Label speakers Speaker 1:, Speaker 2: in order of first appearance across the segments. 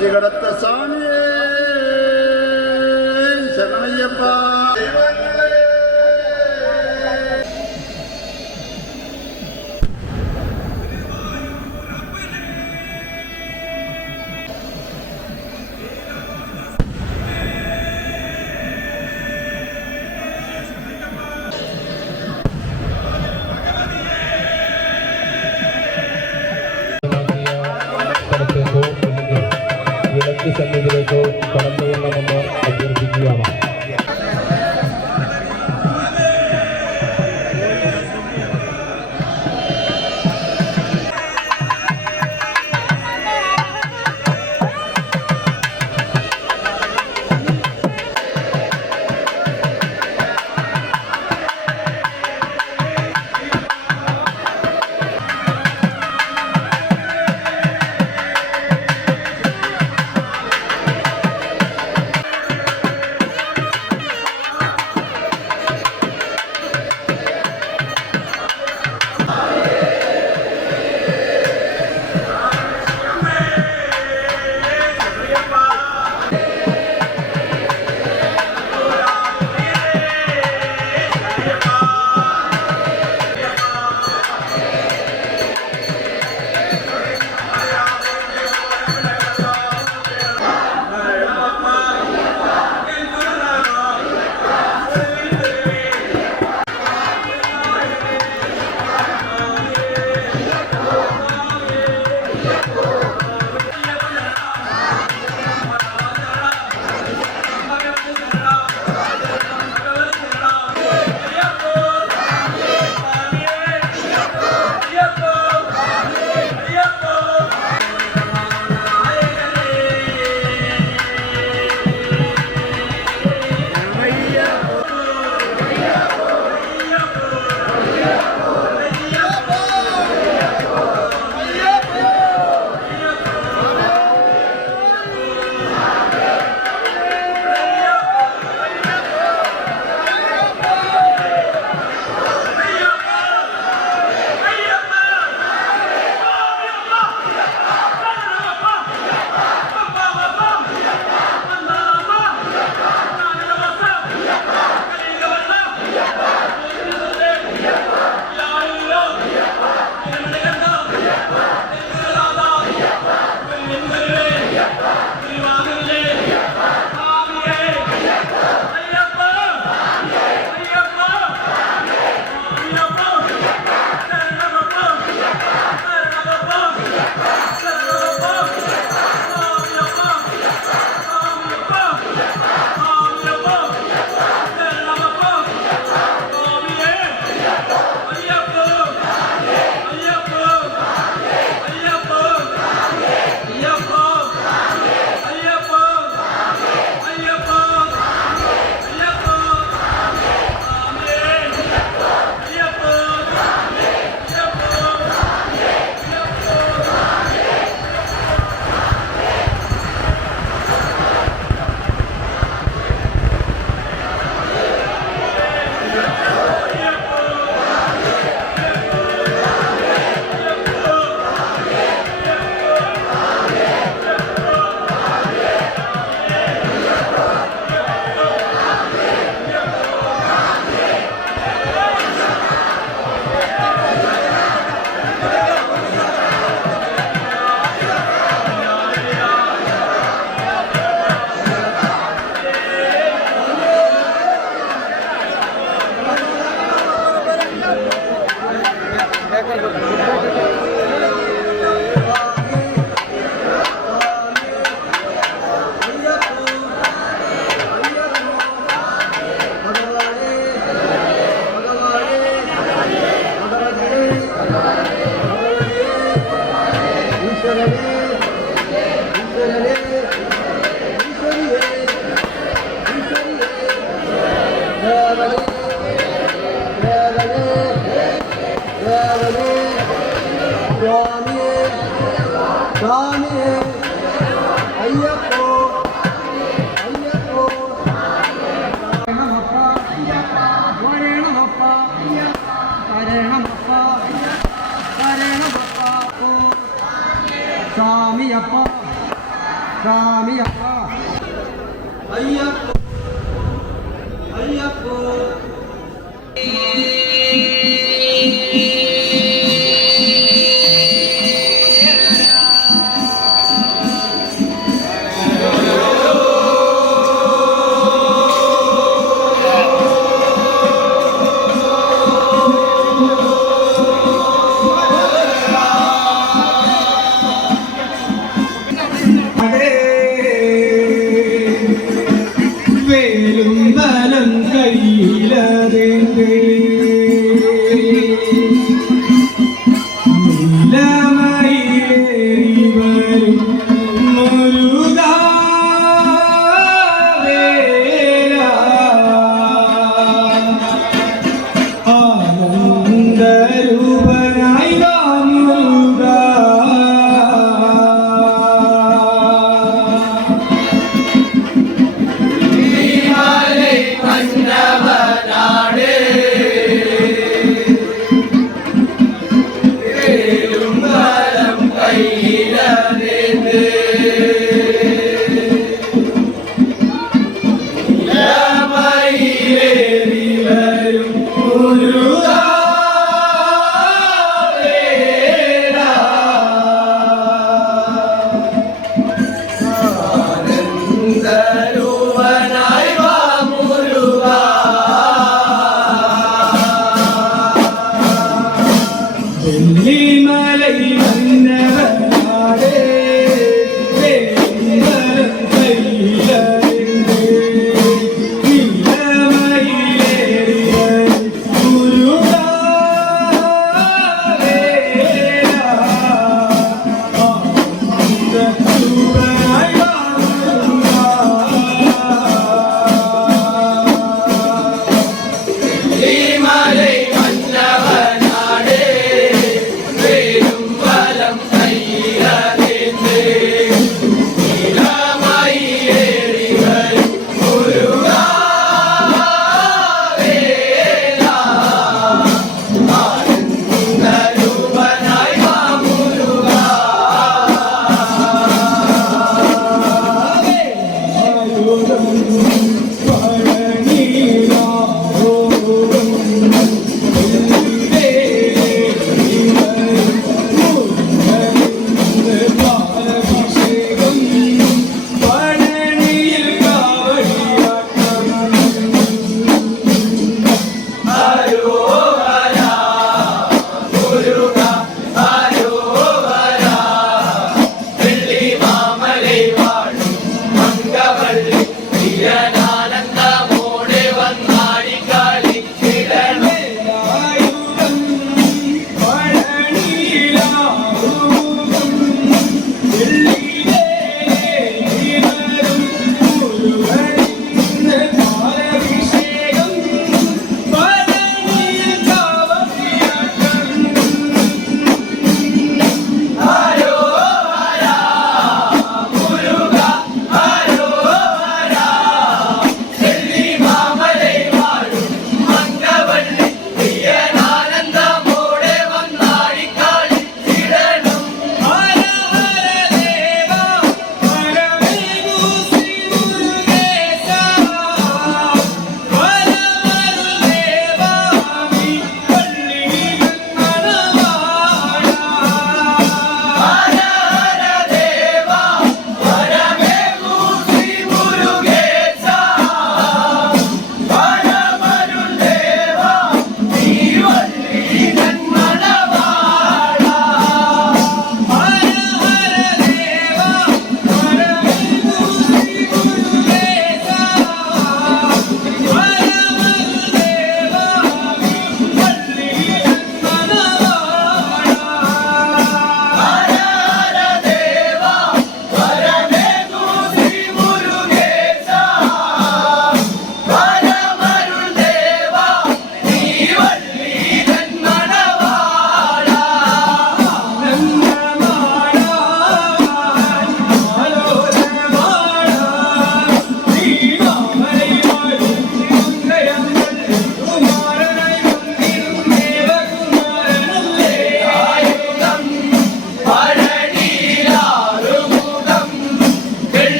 Speaker 1: உச்சி கடத்த சாமியே சரணையப்பா. సన్నిధిలోకి మనం Thank you.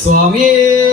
Speaker 1: സ്വാമിയേ